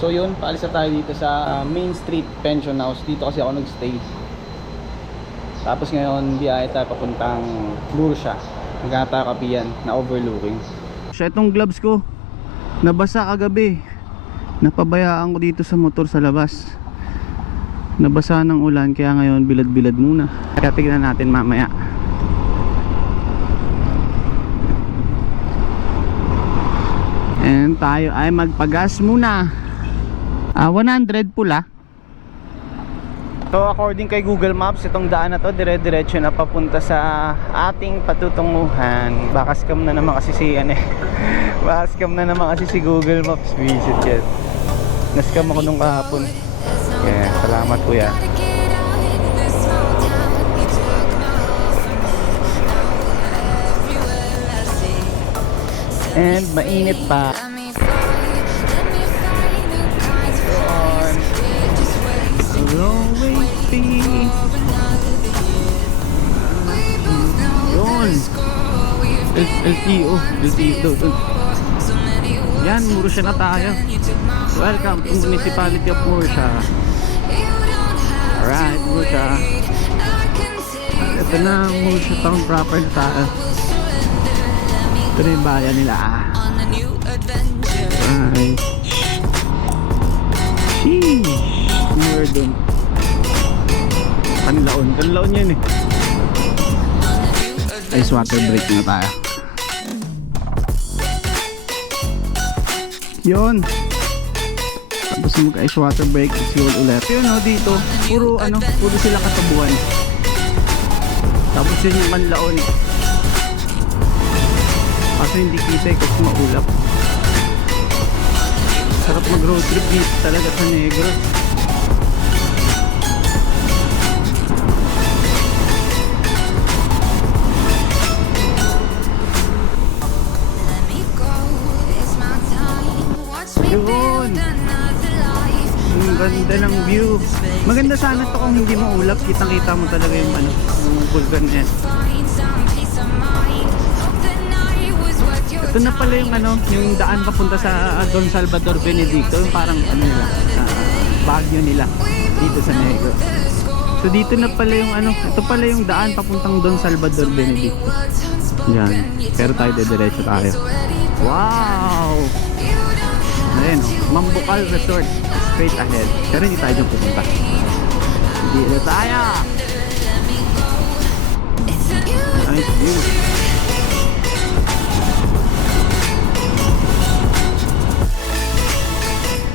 So yun, paalis na tayo dito sa Main Street Pension House. Dito kasi ako nagstay. Tapos ngayon, biyahe tayo papuntang Lursha. Maghanap tayo kapiyan na overlooking. So itong gloves ko, nabasa kagabi. Napabayaan ko dito sa motor sa labas. Nabasa ng ulan, kaya ngayon bilad-bilad muna. Kaya tignan natin mamaya. And tayo ay magpagas muna. 100 pula. So according kay Google Maps, itong daan na to dire-diretso na papunta sa ating patutunguhan. Baka scam na naman kasi si baka scam na naman kasi si Google Maps. Visit yan. Na-scam ako nung kahapon. Yeah, salamat kuya. And mainit pa. Yun LTO doon. Yan, Murcia na tayo. Welcome to Municipality of Murcia. Alright, Murcia. Ito na, Murcia town proper na tayo. Ito na yung bayan nila. Right. Sheesh. Near dun. Kanilaon yan eh. Ice water break na tayo. Yun. Tapos mag ice water break, fuel ulit. Yun o, dito puro sila katabuan. Tapos yun yung manlaon. Kaso hindi kita eh kasi maulap. Sarap mag road trip dito talaga sa Negros. Yun, ang ganda ng view. Maganda sana to kung hindi maulap. Kitang kita mo talaga yung yung vulkan niya. Ito na pala yung yung daan papunta sa Don Salvador Benedicto. Yung parang nila, Baguio nila dito sa Negros. So dito na pala yung ito pala yung daan papuntang Don Salvador Benedicto. Yan, pero tayo diretso tayo. Wow! Ayan, Mambucal Resort, straight ahead. Pero hindi tayo dyan pupunta. Dito tayo. Nice view.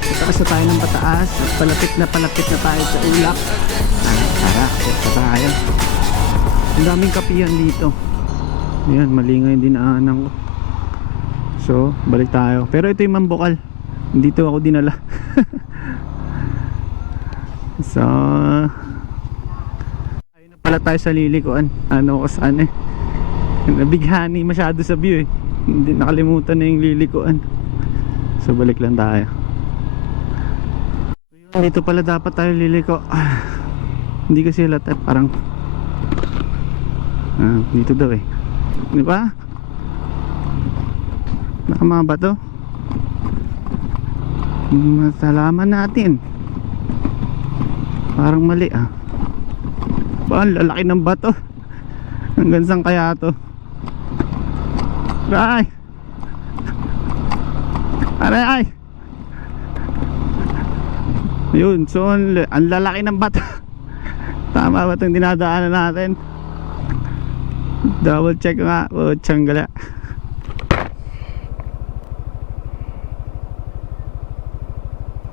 Pataas na tayo ng pataas. At palapit na tayo sa ulap. Tara, set pa tayo. Ang daming kapihan dito. Ayan, malingay yung dinaanan ko. So, balik tayo. Pero ito yung Mambucal. Dito ako dinala. So ayun na pala tayo sa lilikuan. Ko saan nabighani masyado sa view eh. Hindi nakalimutan na yung lilikuan. So balik lang tayo. Dito pala dapat tayo liliko. Hindi kasi lahat parang dito daw eh. Di ba? Nakama ba to? Masalaman natin. Parang mali ba, ang lalaki ng bato. Hanggang saan kaya to? Ay! Aray! Yun, so ang lalaki ng bato. Tama ba itong dinadaanan natin? Double check nga. Tsanggala.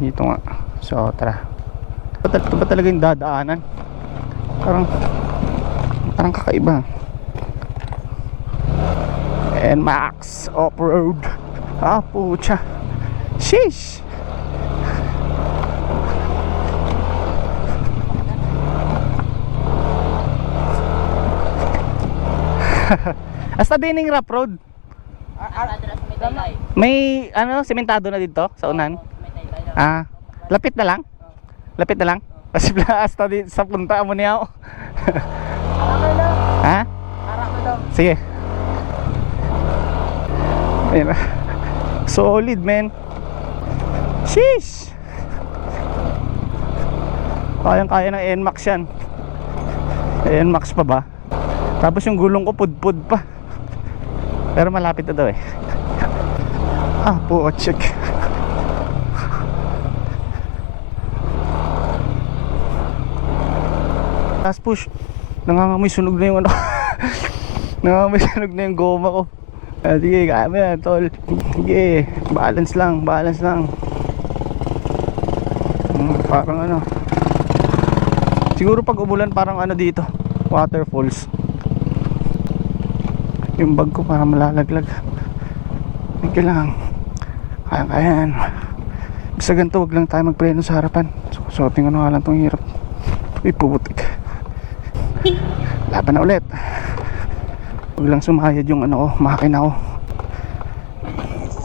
Dito nga. So tara. Ito ba talaga yung dadaanan? Parang kakaiba. And Max Off-Road. Pucha. Sheesh. Hasta din yung rough road. May sementado na dito sa unan. Lapit na lang. Lapit na lang. Kasi hasta din sa punta mo niya ako. Ha? Sige. Ayun. Solid, man. Sheesh. Kayang-kaya ng NMAX yan. NMAX pa ba? Tapos yung gulong ko pudpud pa. Pero malapit na daw eh. Ah, po, check. Last push. Nangangamoy sunog na yung ano. Nangangamoy sunog na yung goma ko. Sige, kaya mo yan, tol. Sige, balance lang, balance lang. Parang ano. Siguro pag umulan parang ano dito, waterfalls. Yung bag ko parang malalaglag. Sige lang. Kaya yan. Basta ganito, wag lang tayo magpreno sa harapan. So tingnan nga lang itong hirap. Uy, pubutik. Laban na ulit. Huwag lang sumayad yung ano ko, makina ko.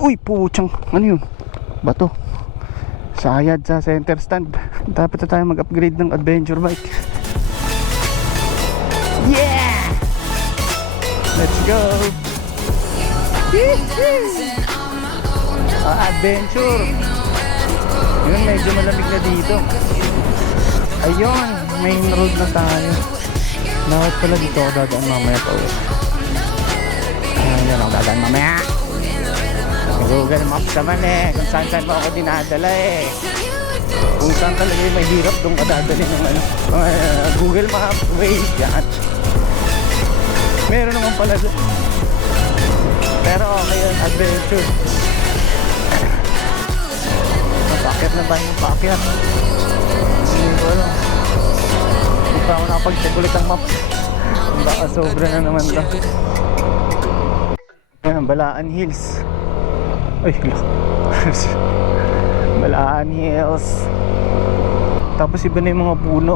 Uy, puchang. Ano yun? Bato. Sayad sa center stand. Dapat na tayo mag-upgrade ng adventure bike. Yeah! Let's go! Adventure! Yun, medyo malamig na dito. Ayun, main road na tayo. Dapat pala dito ako dadaan mamaya pa uwi. Ayun ako dadaan mamaya. Google Maps naman eh, kung saan saan mo ako dinadala eh. Kung saan talaga yung mahirap doon ka dadalhin ng ano, Google Maps, Waze, yan. Meron naman pala doon. Pero okay yun, adventure. Napakit na ba yung pakyat? Hindi ko alam. Hindi pa ako nakapag-check ulit ang maps. Baka sobra na naman to. Ayan, Balaan Hills. Ay, Balaan Hills. Tapos iba na yung mga puno.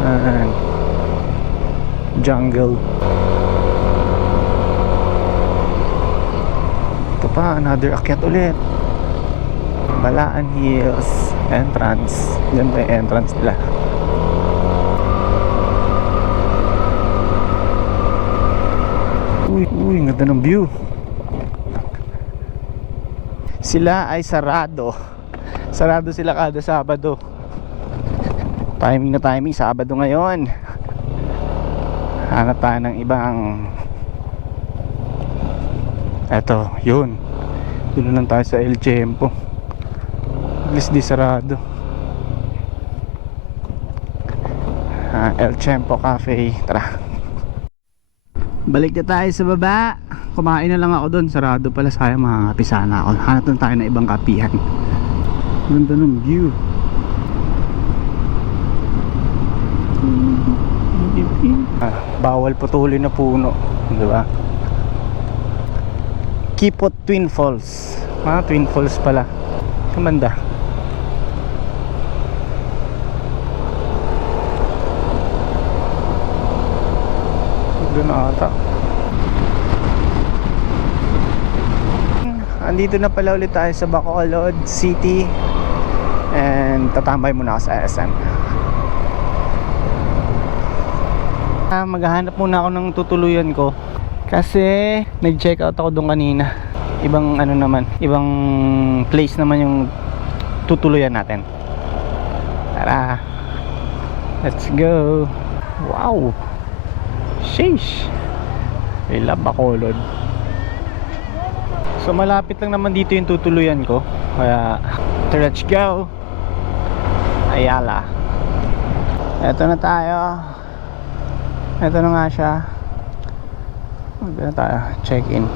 Ayan. Jungle. Ito pa, another akyat ulit. Balaan Hills entrance. Diyan pa yung entrance nila. Uy, ganda ng view. Sila ay sarado. Sarado sila kada Sabado. Timing na timing, Sabado ngayon. Hanap tayo ng ibang. Eto, yun. Dito lang tayo sa El Tiempo. At least di sarado. El Tiempo Cafe. Tara. Balik na tayo sa baba. Kumain na lang ako doon. Sarado pala, sayang, makakapi sana ako. Hanap na tayo ng ibang kapihan. Ganda ng view. Bawal putulin na puno, diba? Kipot Twin Falls. Twin Falls pala. Kamanda. Doon na ata. Andito na pala ulit tayo sa Bacolod City. And tatambay muna ako sa SM. Maghahanap muna ako ng tutuluyan ko. Kasi nag-check out ako doon kanina. Ibang ano naman, ibang place naman yung tutuluyan natin. Tara. Let's go. Wow. Sheesh. I love Bacolod. So malapit lang naman dito yung tutuluyan ko. Kaya let's go. Ayala. Eto na tayo. Eto na nga siya. Maganda na tayo. Check in.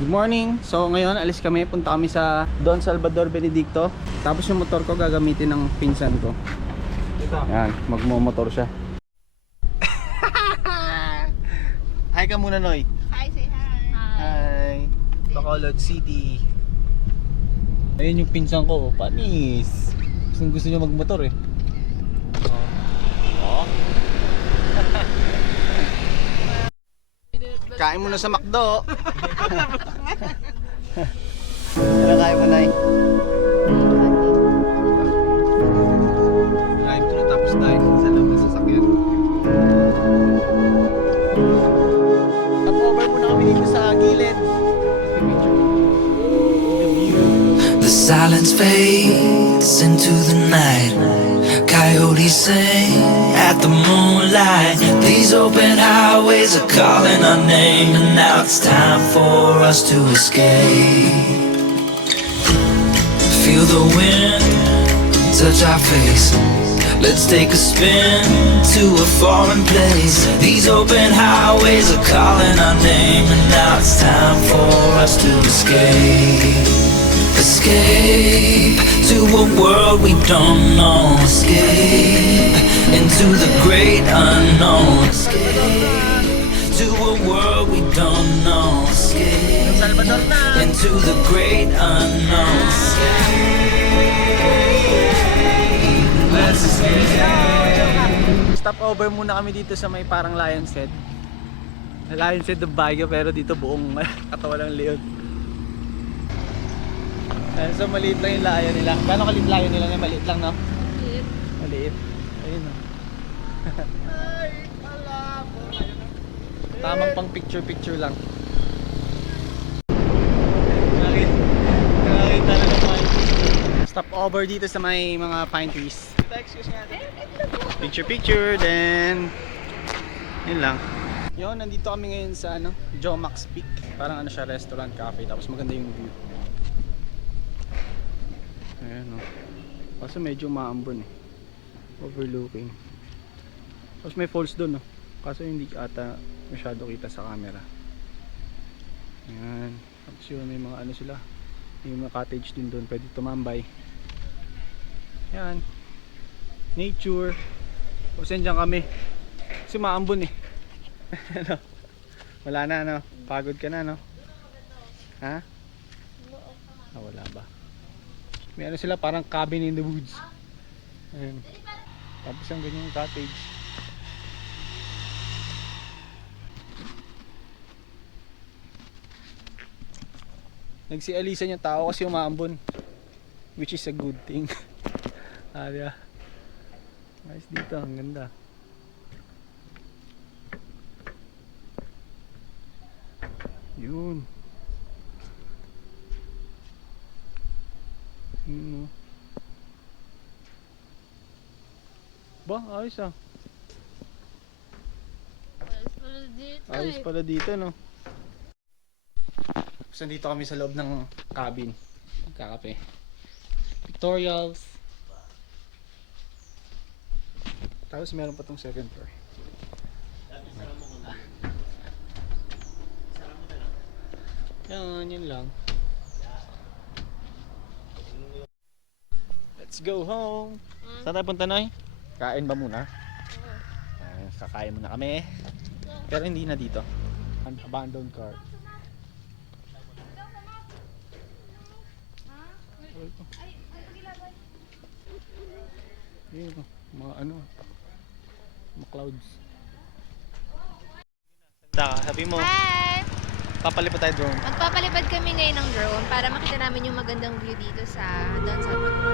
Good morning. So ngayon alis kami. Punta kami sa Don Salvador Benedicto. Tapos yung motor ko gagamitin ng pinsan ko. Yan. Magmo-motor siya. Hi ka muna, Noy. Hi, say hi. Hi. Bacolod City. Ayun yung pinsan ko. Panis. Gusto niya magmotor eh. Kain muna sa McDo. Ano kain mo, Nay? Drive thru tapos dine sa loob ng sasakyan. Top over muna kami dito sa gilid. The view. Silence fades into the night. Coyotes sing at the moonlight. These open highways are calling our name, and now it's time for us to escape. Feel the wind touch our face. Let's take a spin to a foreign place. These open highways are calling our name, and now it's time for us to escape. Escape to a world we don't know. Escape into the great unknown. Escape to a world we don't know. Escape into the great unknown. Let's escape. Stop over muna kami dito sa may parang Lion's Head. Lion's Head ng Baguio, pero dito buong katawan ng leon. So maliit lang yung layo nila. Gano'ng kaliit layo nila? Maliit lang, no? Maliit. Maliit. Ayun, no? Tamang pang picture lang. Nakita na naman. Stop over dito sa may mga pine trees. Picture, then yun lang. Yun, nandito kami ngayon sa Jomax Peak. Parang siya, restaurant, cafe. Tapos maganda yung view. Ayan, no? Kaso medyo maambon eh. Overlooking. Tapos may falls doon, no? Kaso hindi ata masyado kita sa camera. Ayan. Tapos yun, may mga sila. May mga cottage din doon. Pwede tumambay. Ayan. Nature. Tapos yan dyan kami. Kasi maambon eh. Ano? Wala na, no? Pagod ka na, no? Ha? Ah, wala ba? May sila, parang cabin in the woods. Ayan. Tapos yung ganyang cottage. Nagsialisan yung tao kasi umaambon, which is a good thing. Diba? Nice dito, ang ganda. Yun. Ba, ayos ah. Ayos pala dito, no? So dito kami sa loob ng cabin. Magkakape. Pictorials. Tapos meron pa tong second floor. Yan, yun lang. Let's go home. Saan tayo punta, Noy? Kain ba muna? Kakain muna kami. Pero hindi na dito. Abandoned car. Yun, mga mga clouds. Sabi mo, Hi! papalipad tayo drone. Magpapalipad kami ngayon ng drone para makita namin yung magandang view dito sa Don Salvador.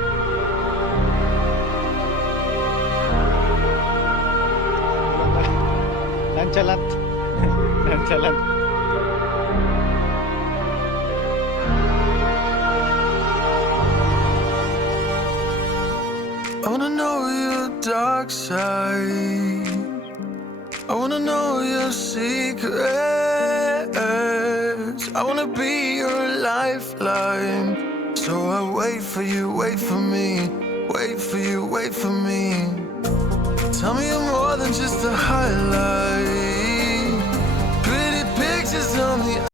Nonchalant. Nonchalant. I wanna know your dark side. I wanna know your secrets. I wanna be your lifeline. So I wait for you, wait for me. Wait for you, wait for me. Tell me you're more than just a highlight.